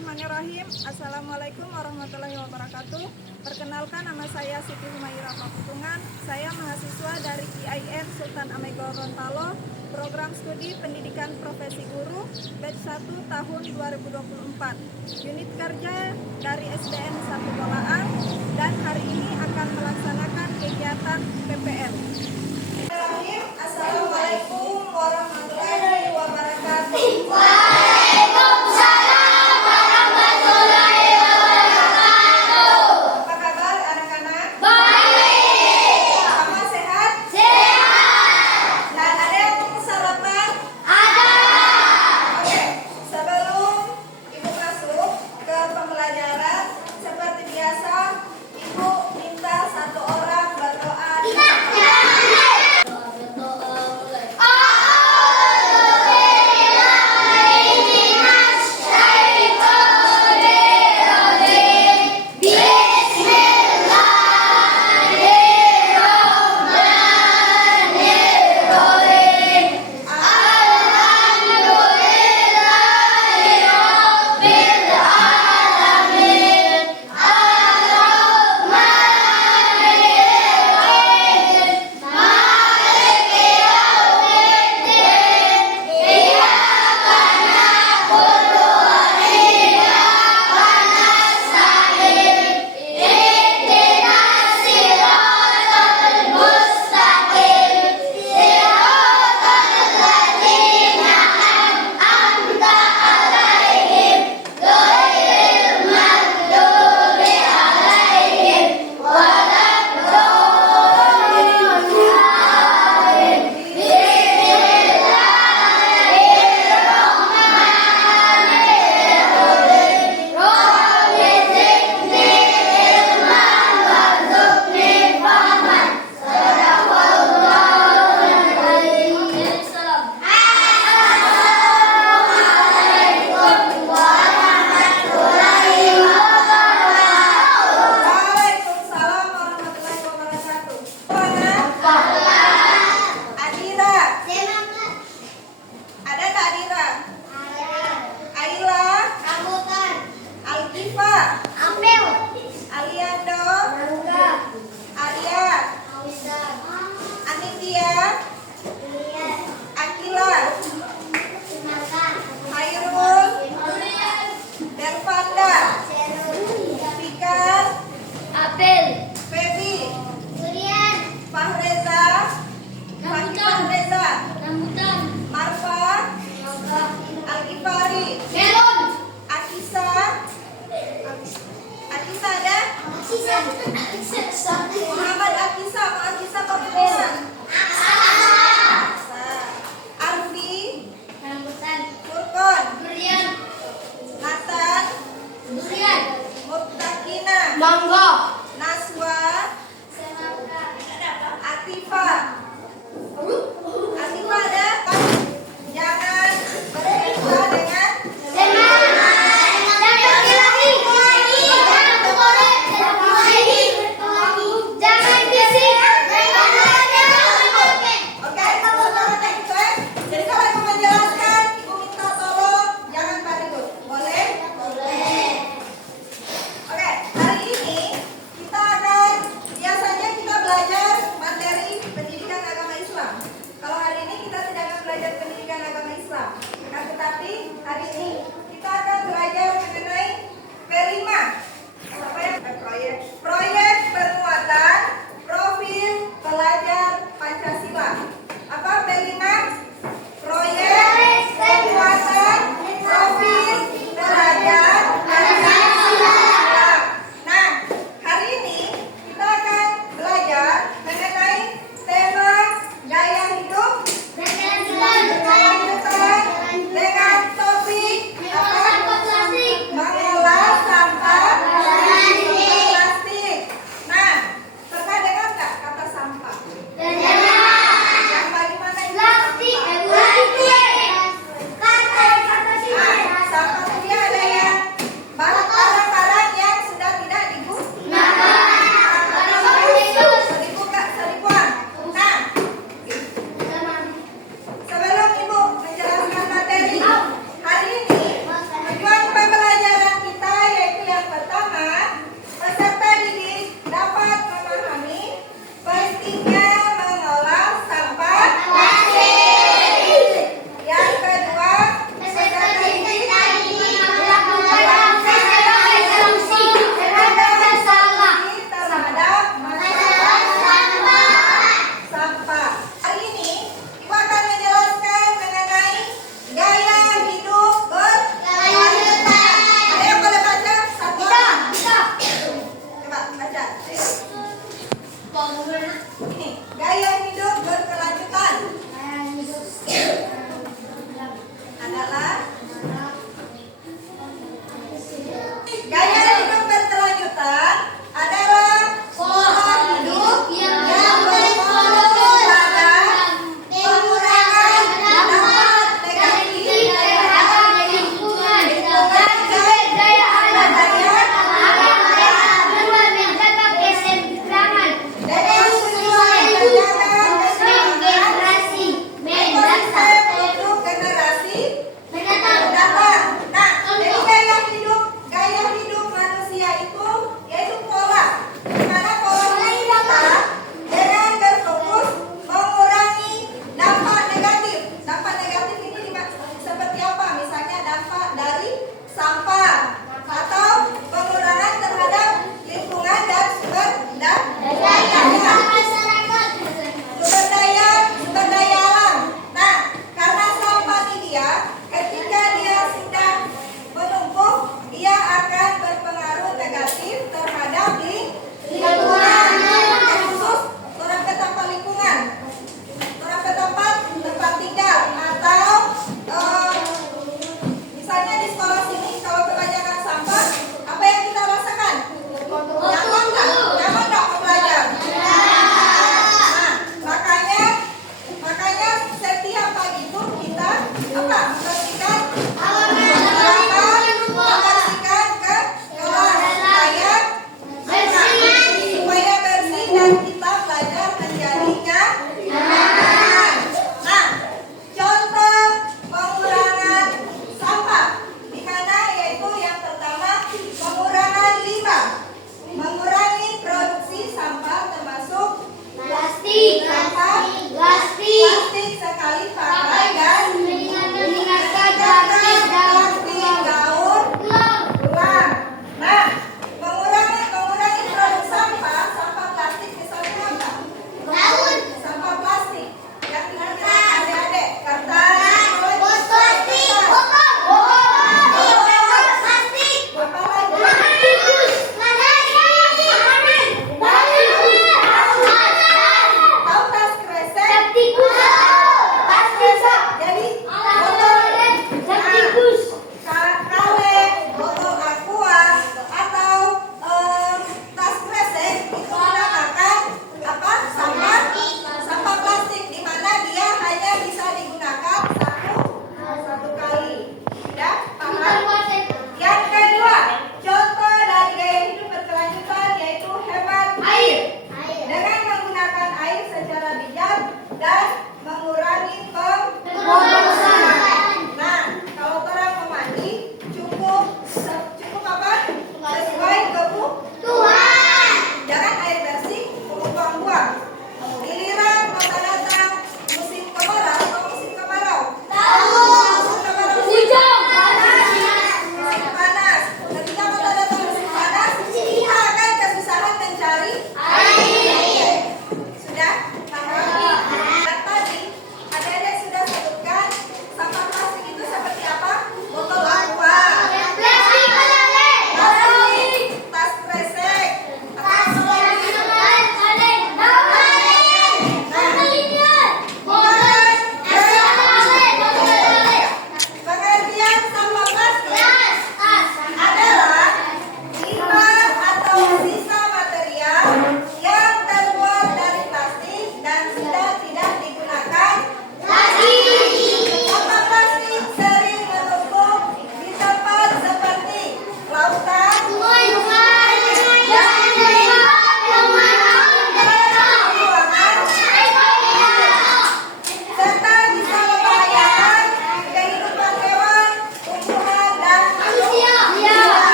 Bismillahirrahmanirrahim. Assalamualaikum warahmatullahi wabarakatuh. Perkenalkan, nama saya Siti Humaira Pakutungan. Saya mahasiswa dari IAIN Sultan Amenggo Gorontalo, Program Studi Pendidikan Profesi Guru, batch 1 tahun 2024. Unit kerja dari SDN 1 Bolaang, dan hari ini akan melaksanakan kegiatan PPL. Assalamualaikum warahmatullahi wabarakatuh. Muhammad Akisa, Arfi, Furkon, Nathan, Mubtakina, Naswa, Atifa ada? Jangan berpisah dengan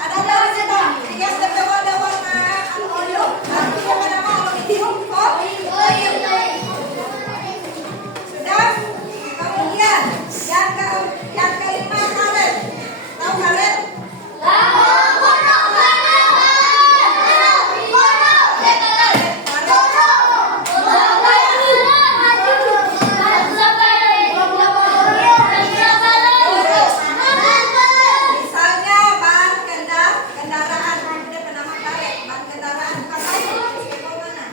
Ada dari situ. Yang kedua ada warna aluminium. Artinya apa nama aluminium? Sudah. Kemudian yang kelima karet. Tahu karet? Misalnya ban kendaraan. Ini penama karet. Ban kendaraan. Pakai bagaimana?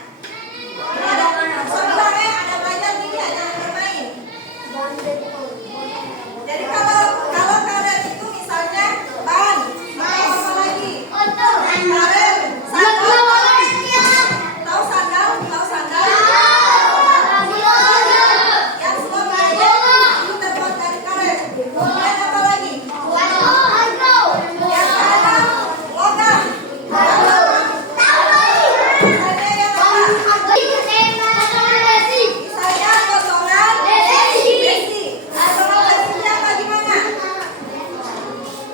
Sebenarnya ada belajar nih ya, jangan bermain. Jadi kalau karet itu misalnya ban, apa lagi? Karet, sandal. Tahu sandal? Tahu sandal? Yang semuanya itu terbuat dari karet. Kemudian apa lagi? Yang ada logam. Misalnya yang apa? Misalnya potongan besi. Potongan besinya apa gimana?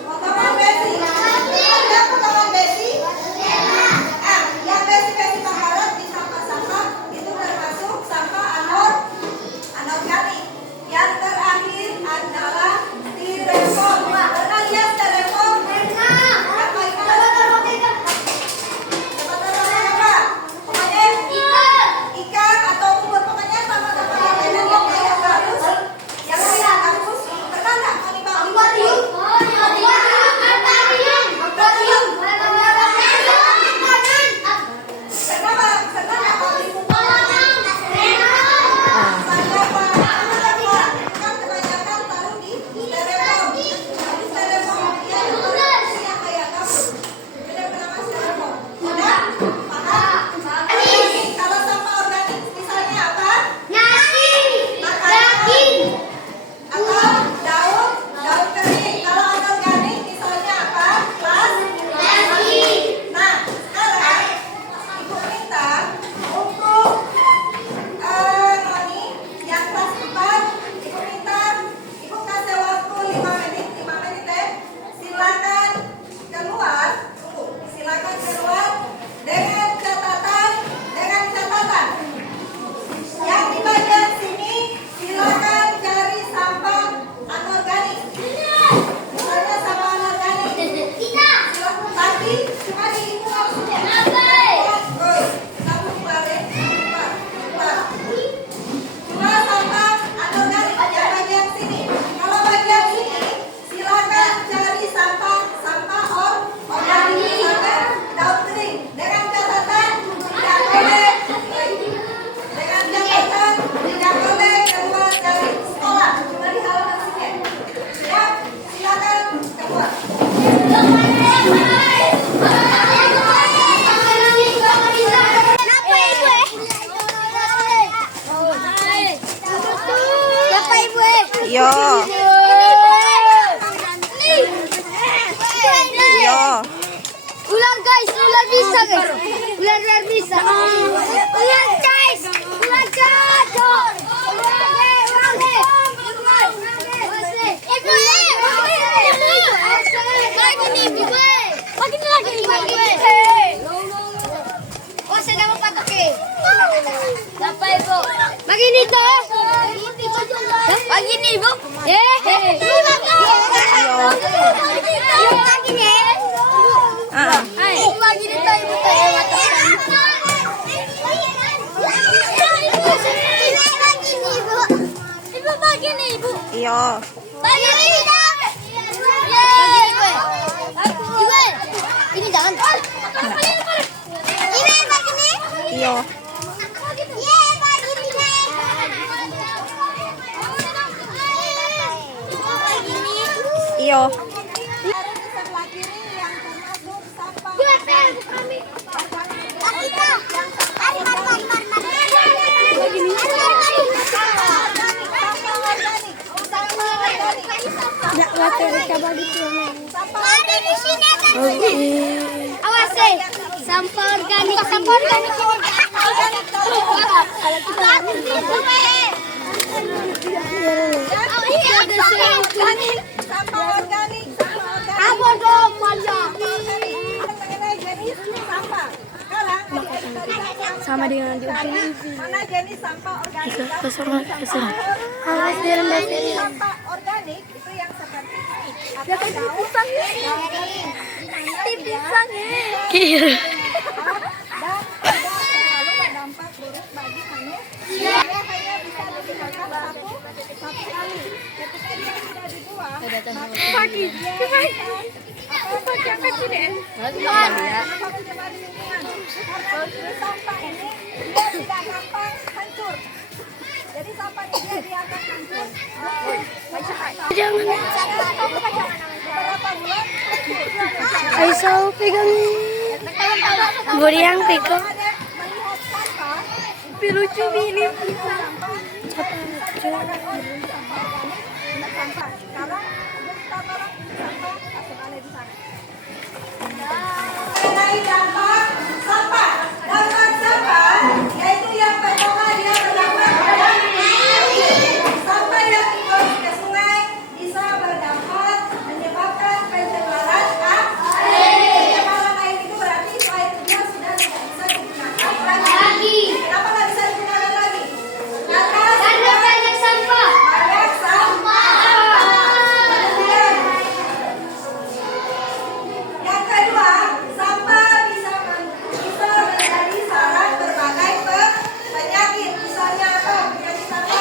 Potongan besi. Ada potongan besi. Yang besi-besi berkarat di sampah-sampah itu termasuk sampah anorganik. Yang terakhir adalah styrofoam. Pernah lihat styrofoam? Apa itu? Teman-teman apa? Pokoknya ikan atau umur, pokoknya sama-sama yang mainan yang bagus, yang bagus. Pernah nggak mau dibawa? Pernah nggak mau dibawa? Kan kebanyakan taruh di styrofoam. Tapi styrofoam dia yang kayak kabur. Beda nama styrofoam. Udah? Paham? Kalau sampah organik misalnya apa? Atau daun kering. Kalau anorganik misalnya apa? Plastik. Nah, sekarang Ibu minta untuk Noni yang kelas 4, Ibu minta Ibu kasih waktu 5 menit deh. Silakan keluar. Tunggu. Silakan keluar dengan catatan. Yang di bagian sini silakan cari sampah anorganik. Misalnya sampah anorganik. Silakan tadi cuma di ibu maksudnya. Kamu balik. Keluar. Cuma sampah anorganik yang bagian sini. Kalau bagian sini silakan cari sampah organik misalnya daun kering dengan catatan tidak boleh keluar dari sekolah. Cuma di halaman sini. Ya, silakan keluar. Yo. Yo. Ular guys, ular bisa guys. Ular bisa. Ular guys. Ular jatuh. Oh, sedang pakai. Siapa ibu? Bagi ini tuh. Bagi ini ibu. Yo. Ini jangan. Yo. Yo. Di sebelah kiri yang termasuk sampah Awas sampah organik. Sampah organik. sampah organik sama dengan di Mana jenis sampah organik? Jadi Sampah organik itu yang seperti ini. Atau daun dari pisang Iya. dan tidak terlalu berdampak buruk bagi manusia. Dia hanya bisa digunakan satu kali. Ketika dia sudah dibuang, maka dia akan mencemari lingkungan. Karena jenis sampah ini dia tidak gampang hancur. Jadi sampah ini dia akan hancur. Jangan. Beberapa bulan hancur. Aisyah pegang. Budi yang pegang. Melihat sampah, Lucu ini. sampah bisa digunakan oleh sampah organik untuk sampah. Sekarang kita tolong ini sampah kasih balik di sana. Mengenai dampak sampah, dampak sampah yaitu yang pertama dia berdampak pada sampah yang dibuang ke sungai bisa berdampak menyebabkan pencemaran air. Pencemaran air itu berarti air dia sudah tidak bisa digunakan lagi. Kenapa nggak bisa digunakan lagi? Karena banyak sampah. banyak sampah. Kemudian yang kedua, sampah bisa menjadi sarang berbagai penyakit. Misalnya apa? Penyakit apa?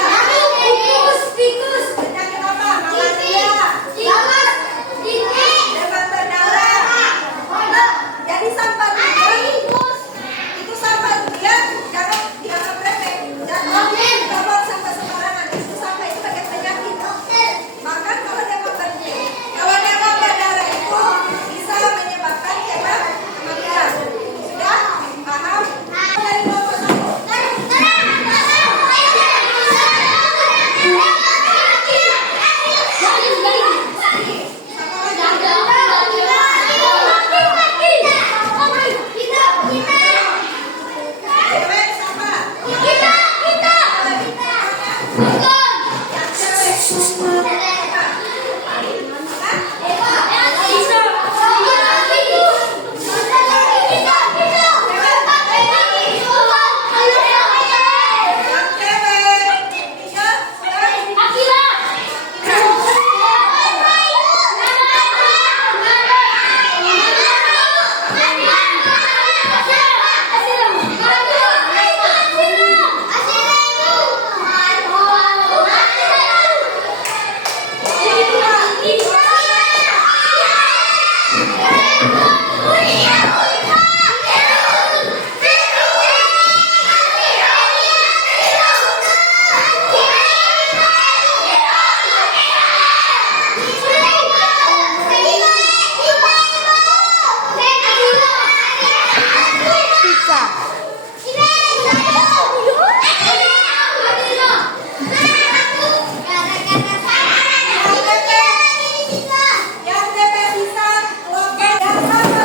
Tikus. Penyakit apa? Malaria, demam berdarah. Jadi sampah itu sampah dia jangan dianggap remeh. Jangan dibuang sampah sembarangan. Itu sampah itu bagian penyakit. Bahkan kalau demam berdarah itu bisa menyebabkan kematian. Sudah paham? Dari nomor satu. Cewek sama. Yang cewek. Yang DP bisa loket dan satu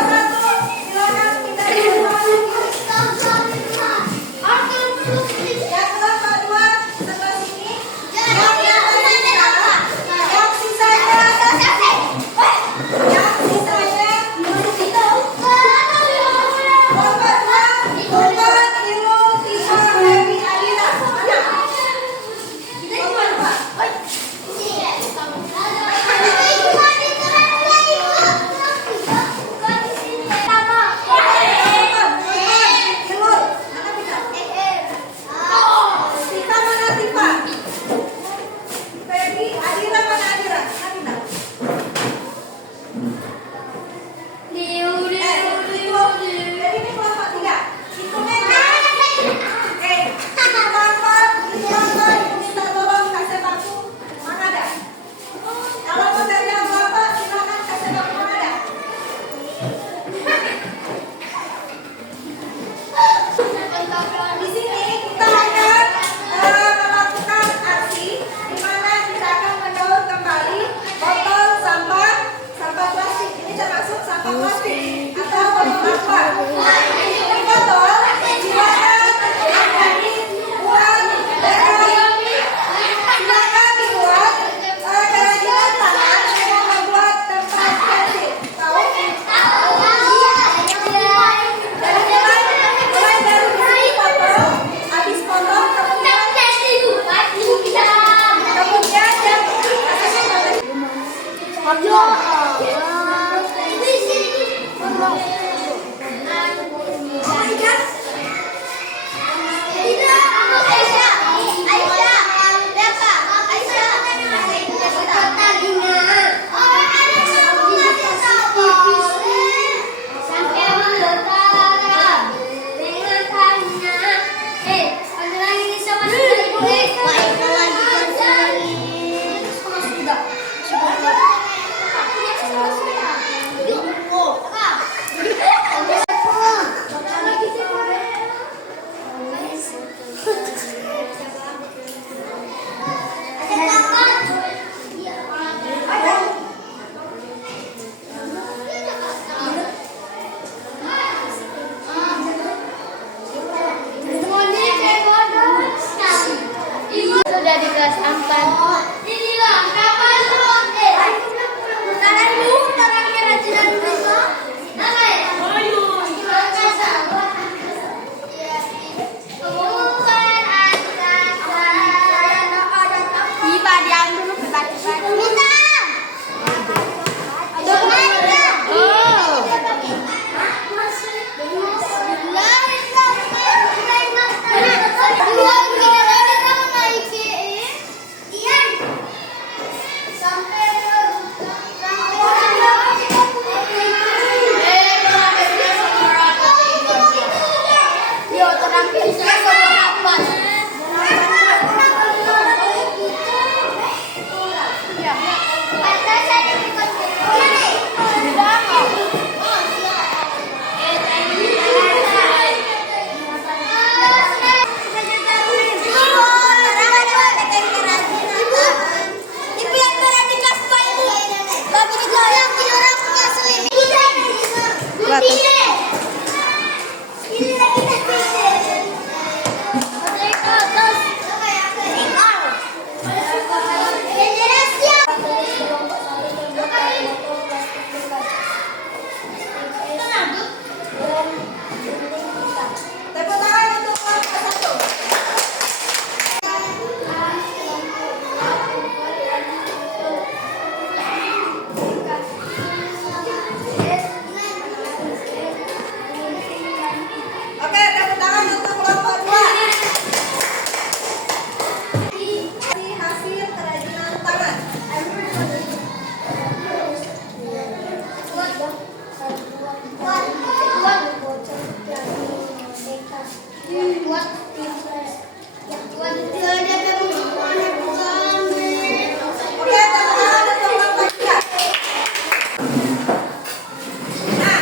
tuh. Tepuk tangan untuk kelompok 1. Oke, tepuk tangan untuk kelompok 2. Ini hasil kerajinan tangan. Oke, tepuk tangan untuk kelompok 3. Nah,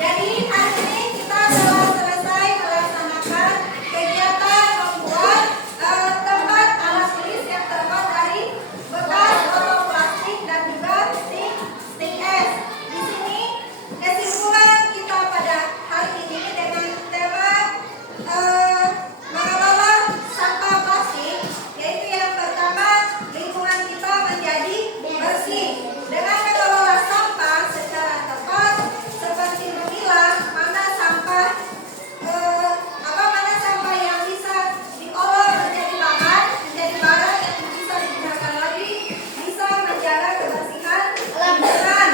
jadi hari ini kita telah selesai melaksanakan kegiatan membuat tempat alat tulis yang terbuat dari bekas botol plastik dan juga stik es. Di sini kesimpulan kita pada hari ini dengan tema mengelola sampah plastik, yaitu yang pertama, lingkungan kita menjadi bersih dengan mengelola sampah secara tepat, seperti memilah mana sampah yang bisa diolah menjadi bahan, menjadi barang yang bisa digunakan lagi, bisa menjaga kebersihan lingkungan.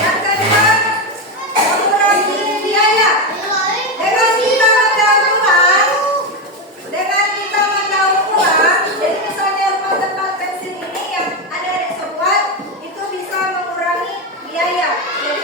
Yang kedua, mengurangi biaya. Dengan kita mendaur ulang, jadi misalnya tempat pensil ini yang ada reservoir itu bisa mengurangi biaya. Jadi